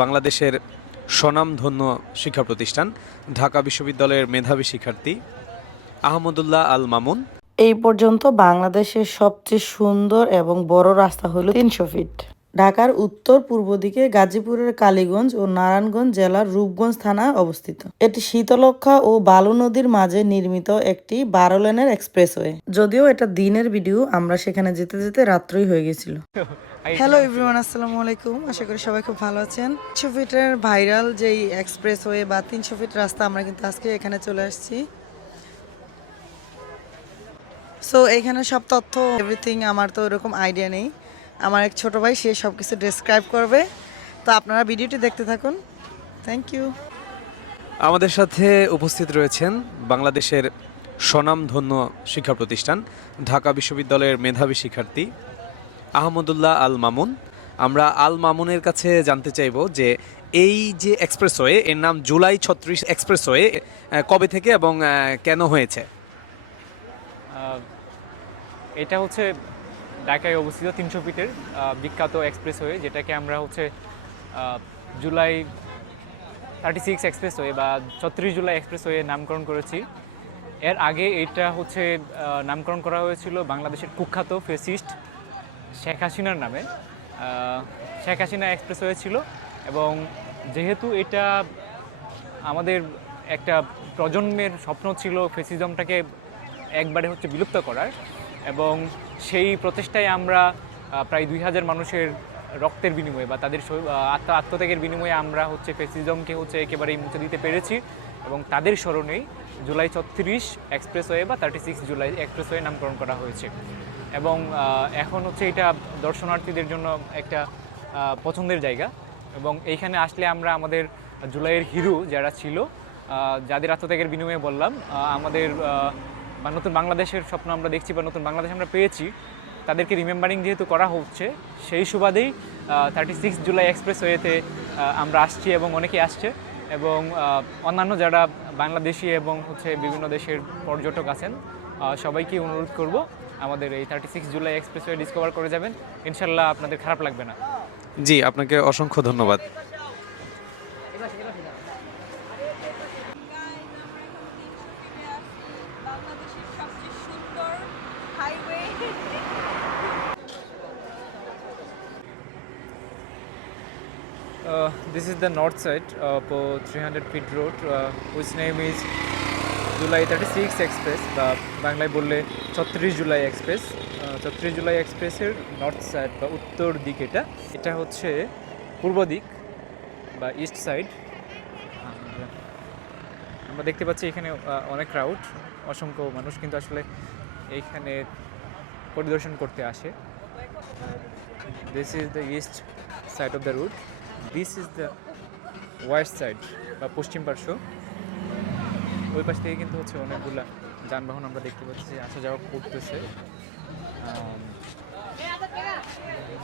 বাংলাদেশের স্বনামধন্য শিক্ষা প্রতিষ্ঠান, ঢাকা বিশ্ববিদ্যালয়ের মেধাবী শিক্ষার্থী আহমদুল্লাহ আল মামুন। এই পর্যন্ত বাংলাদেশের সবচেয়ে সুন্দর এবং বড় রাস্তা হলো তিনশো ফিট। ঢাকার উত্তর পূর্ব দিকে গাজীপুরের কালীগঞ্জ ও নারায়ণগঞ্জ জেলার রূপগঞ্জ থানায় অবস্থিত। এটি শীতলক্ষা ও বালু নদীর মাঝে নির্মিত একটি বারো লেনের এক্সপ্রেসওয়ে। যদিও এটা দিনের ভিডিও, আমরা সেখানে যেতে যেতে রাত্রই হয়ে গেছিল। হ্যালো এভরিওয়ান আসসালামু আলাইকুম আশা করি সবাই খুব ভালো আছেন। তিনশো ফিটের ভাইরাল যেই এক্সপ্রেসওয়ে বা তিনশো ফিট রাস্তা আমরা কিন্তু আজকে এখানে চলে আসছি। সো এইখানে সব তথ্য এভরিথিং আমার তো এরকম আইডিয়া নেই। আমার এক ছোট ভাই সে সব কিছু ডেসক্রাইব করবে। তো আপনারা ভিডিওটি দেখতে থাকুন। থ্যাংক ইউ আমাদের সাথে উপস্থিত রয়েছেন বাংলাদেশের স্বনামধন্য শিক্ষা প্রতিষ্ঠান ঢাকা বিশ্ববিদ্যালয়ের মেধাবী শিক্ষার্থী আহমদুল্লাহ আল মামুন। আমরা আল মামুনের কাছে জানতে চাইব যে এই যে এক্সপ্রেসওয়ে, এর নাম জুলাই ছত্রিশ এক্সপ্রেসওয়ে কবে থেকে এবং কেন হয়েছে? এটা হচ্ছে ঢাকায় অবস্থিত তিনশো ফিটের বিখ্যাত এক্সপ্রেসওয়ে, যেটাকে আমরা হচ্ছে জুলাই থার্টি সিক্স এক্সপ্রেসওয়ে বা ছত্রিশ জুলাই এক্সপ্রেসওয়ে নামকরণ করেছি। এর আগে এটা হচ্ছে নামকরণ করা হয়েছিল বাংলাদেশের কুখ্যাত ফেসিস্ট শেখ হাসিনার নামে। শেখ হাসিনা এক্সপ্রেসওয়ে ছিল এবং যেহেতু এটা আমাদের একটা প্রজন্মের স্বপ্ন ছিল ফেসিজমটাকে একবারে হচ্ছে বিলুপ্ত করার এবং সেই প্রচেষ্টায় আমরা প্রায় দুই হাজার মানুষের রক্তের বিনিময়ে বা তাদের আত্ম, আত্মত্যাগের বিনিময়ে আমরা হচ্ছে ফেসিজমকে হচ্ছে একেবারেই মুছে দিতে পেরেছি এবং তাদের স্মরণেই জুলাই ছত্রিশ এক্সপ্রেসওয়ে বা থার্টি সিক্স জুলাই এক্সপ্রেসওয়ে নামকরণ করা হয়েছে। এবং এখন হচ্ছে এটা দর্শনার্থীদের জন্য একটা পছন্দের জায়গা। এবং এইখানে আসলে আমরা আমাদের জুলাইয়ের হিরো যারা ছিল যাদের আত্মত্যাগের বিনিময়ে বললাম আমাদের বা নতুন বাংলাদেশের স্বপ্ন আমরা দেখছি বা নতুন বাংলাদেশ আমরা পেয়েছি, তাদেরকে রিমেম্বারিং যেহেতু করা হচ্ছে, সেই সুবাদেই থার্টি সিক্স জুলাই এক্সপ্রেসওয়েতে আমরা আসছি এবং অনেকে আসছে। এবং অন্যান্য যারা বাংলাদেশি এবং হচ্ছে বিভিন্ন দেশের পর্যটক আছেন সবাইকে অনুরোধ করব আমাদের এই thirty six July expressway discover করে যাবেন। ইনশাল্লাহ আপনাদের খারাপ লাগবে না। জি আপনাকে অসংখ্য ধন্যবাদ। Uh, this is the north side of uh, 300 feet road, uh, whose name is July thirty six express বা বাংলায় বললে ছত্রিশ জুলাই এক্সপ্রেস ছত্রিশ জুলাই এক্সপ্রেসের নর্থ সাইড বা উত্তর দিক এটা। এটা হচ্ছে পূর্ব দিক বা ইস্ট সাইড আমরা দেখতে পাচ্ছি এখানে অনেক ক্রাউড অসংখ্য মানুষ কিন্তু আসলে এইখানে পরিদর্শন করতে আসে। This is the east side of the route this is the west side বা পশ্চিম পার্শ্ব। ওই পাশ থেকে কিন্তু হচ্ছে অনেকগুলা যানবাহন আমরা দেখতে পাচ্ছি আসা যাওয়া করতেছে।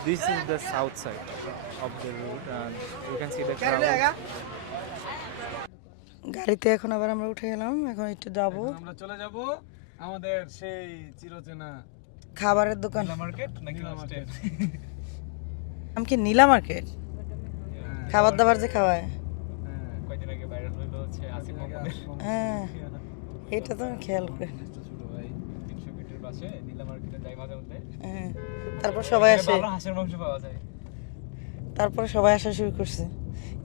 This is the south side of the route you can see the গাড়িতে এখন আবার আমরা উঠে গেলাম এখন একটু যাব। আমরা চলে যাব আমাদের সেই চিরচেনা খাবারের দোকান। মার্কেট নাকি নাম কি? নীলা মার্কেট? খাবার দাবার যে খাওয়ায় কয়েকদিন আগে ভাইরাল হইল হচ্ছে আসিফ মোহাম্মদের হ্যাঁ এটা তো আমি খেয়াল করি হ্যাঁ তারপর সবাই আসে। ভালো হাঁসের মাংস পাওয়া যায় তারপরে সবাই আসা শুরু করছে।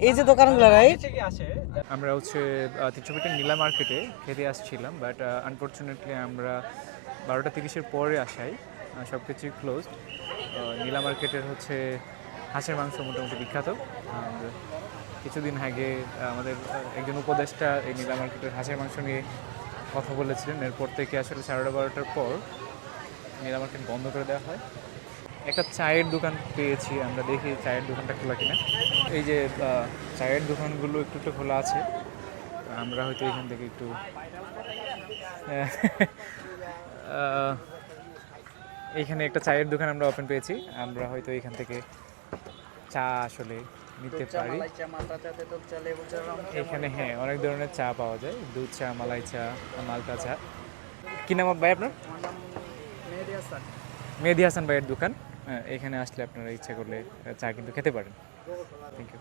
এই যে দোকানগুলো রাইট আমরা হচ্ছে তিনশো মিটার নীলা মার্কেটে খেতে আসছিলাম বাট আনফর্চুনেটলি আমরা বারোটা তিরিশের পরে আসাই সব কিছুই ক্লোজ নীলা মার্কেটের হচ্ছে হাঁসের মাংস মোটামুটি বিখ্যাত। কিছুদিন আগে আমাদের একজন উপদেষ্টা এই নীলা মার্কেটের হাঁসের মাংস নিয়ে কথা বলেছিলেন। এরপর থেকে আসলে সাড়ে বারোটার পর নীলা মার্কেট বন্ধ করে দেওয়া হয়। একটা চায়ের দোকান পেয়েছি আমরা দেখি চায়ের দোকানটা খোলা কিনা। এই যে চায়ের দোকানগুলো একটু একটু খোলা আছে। আমরা হয়তো এখান থেকে একটু আহ, এইখানে একটা চায়ের দোকান আমরা ওপেন পেয়েছি। আমরা হয়তো এখান থেকে চা আসলে নিতে পারি। এখানে হ্যাঁ অনেক ধরনের চা পাওয়া যায়। দুধ চা মালাই চা মালটা চা। কি নাম ভাই আপনার? মেহেদি হাসান। ভাইয়ের দোকান। হ্যাঁ, এখানে আসলে আপনারা ইচ্ছা করলে চা কিন্তু খেতে পারেন। থ্যাংক ইউ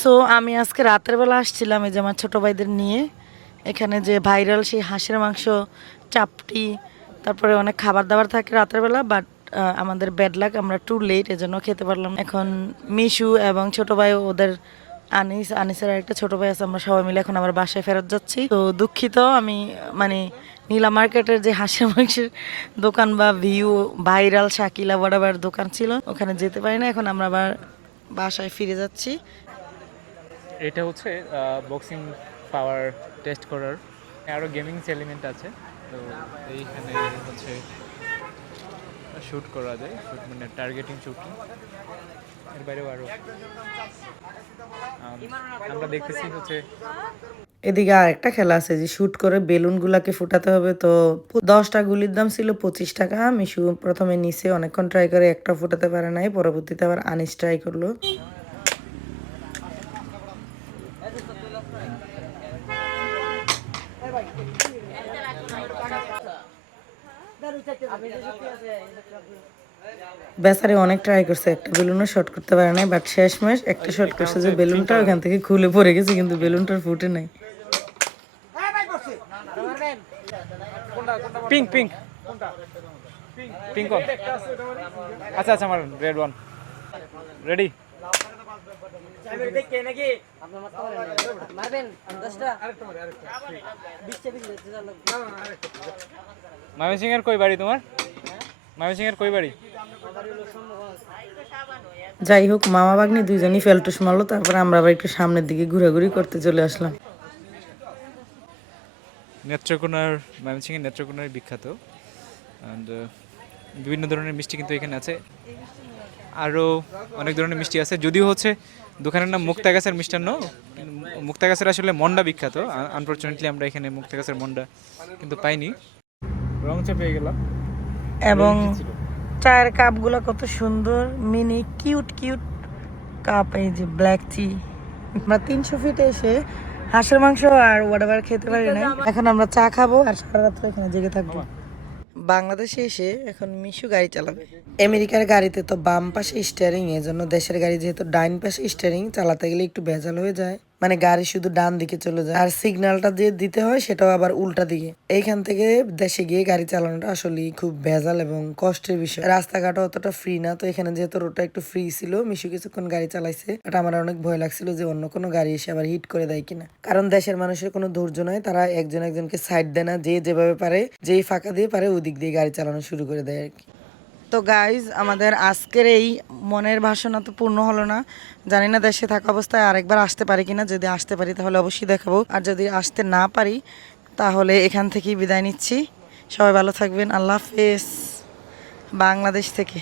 সো আমি আজকে রাতের বেলা আসছিলাম এই যে আমার ছোটো ভাইদের নিয়ে। এখানে যে ভাইরাল সেই হাঁসের মাংস চাপটি তারপরে অনেক খাবার দাবার থাকে রাতের বেলা বাট আমাদের ব্যাড লাক আমরা টু লেট এজন্য খেতে পারলাম এখন মিশু এবং ছোট ভাই ওদের আনিস, আনিসের একটা ছোট ভাই আছে, আমরা সবাই মিলে এখন আবার বাসায় ফেরত যাচ্ছি। তো দুঃখিত, আমি মানে নীলা মার্কেটের যে হাঁসের মাংসের দোকান বা ভিউ ভাইরাল শাকিলা বরাবর দোকান ছিল, ওখানে যেতে পারি না। এখন আমরা আবার বাসায় ফিরে যাচ্ছি। এটা হচ্ছে বক্সিং পাওয়ার টেস্ট করার। আরও গেমিং এলিমেন্ট আছে, তো এইখানে হচ্ছে শ্যুট করা যায়, শ্যুট মানে টার্গেটিং শ্যুটিং এর বাইরেও আরও আমরা দেখতেছি হচ্ছে এদিকে আর একটা খেলা আছে যে শ্যুট করে বেলুনগুলাকে ফুটাতে হবে, তো দশটা গুলির দাম ছিল পঁচিশ টাকা। মিশু প্রথমে নিচে অনেকক্ষণ ট্রাই করে একটা ফুটাতে পারে নাই, পরবর্তীতে আবার আনিস ট্রাই করল। বেচারে অনেক ট্রাই করছে একটা বেলুনও শর্ট করতে পারে নাই বাট শেষমেশ একটা শর্ট করছে যে বেলুনটা ওখান থেকে খুলে পড়ে গেছে কিন্তু বেলুনটার ফুটে নাই। পিঙ্ক পিঙ্ক পিঙ্ক আচ্ছা আচ্ছা আমার রেড ওয়ান রেডি ময়মনসিং এর কই বাড়ি তোমার? ময়মনসিং এর কই বাড়ি? যাই হোক মামা বাগনি দুইজনই ফেলটুস মারলো তারপর আমরা আবার একটু সামনের দিকে ঘোরাঘুরি করতে চলে আসলাম। নেত্রকোনার ময়মনসিং এর নেত্রকোনার বিখ্যাত। অ্যান্ড বিভিন্ন ধরনের মিষ্টি কিন্তু এখানে আছে। আরও অনেক ধরনের মিষ্টি আছে। যদিও হচ্ছে দোকানের নাম মুক্তাগাছের মিষ্টান্ন মুক্তাগাছের আসলে মন্ডা বিখ্যাত। আনফর্চুনেটলি আমরা এখানে মুক্তাগাছের মন্ডা কিন্তু পাইনি। পেয়ে গেলাম। এবং চায়ের কাপগুলো কত সুন্দর মিনি কিউট কিউট কাপ এই যে ব্ল্যাক টি। আমরা তিনশো ফিটে এসে হাঁসের মাংস আর ওয়াটাবার খেতে পারি না এখন আমরা চা খাব আর সারা রাত্রে এখানে জেগে থাকব। বাংলাদেশে এসে এখন মিশু গাড়ি চালাবে। আমেরিকার গাড়িতে তো বাম পাশে স্টিয়ারিং এর জন্য দেশের গাড়ি যেহেতু ডাইন পাশে স্টিয়ারিং চালাতে গেলে একটু ভেজাল হয়ে যায়। মানে গাড়ি শুধু ডান দিকে চলে যায়। আর সিগন্যালটা যে দিতে হয়, সেটাও আবার উল্টা দিকে। এইখান থেকে দেশে গিয়ে গাড়ি চালানোটা আসলে খুব ভেজাল এবং কষ্টের বিষয়। রাস্তাঘাট অতটা ফ্রি না, তো এখানে যেহেতু রোডটা একটু ফ্রি ছিল, মিশু কিছুক্ষণ গাড়ি চালাইছে। বাট আমার অনেক ভয় লাগছিল যে অন্য কোনো গাড়ি এসে আবার হিট করে দেয় কিনা। কারণ দেশের মানুষের কোনো ধৈর্য নয় তারা একজন একজনকে সাইড দেয় না, যে যেভাবে পারে, যেই ফাঁকা দিয়ে পারে ওদিক দিয়ে গাড়ি চালানো শুরু করে দেয় আর কি। তো গাইজ আমাদের আজকের এই মনের ভাষণা তো পূর্ণ হলো না। জানি না দেশে থাকা অবস্থায় আরেকবার আসতে পারি কিনা। যদি আসতে পারি তাহলে অবশ্যই দেখাবো। আর যদি আসতে না পারি, তাহলে এখান থেকেই বিদায় নিচ্ছি। সবাই ভালো থাকবেন। আল্লাহ হাফেজ। বাংলাদেশ থেকে।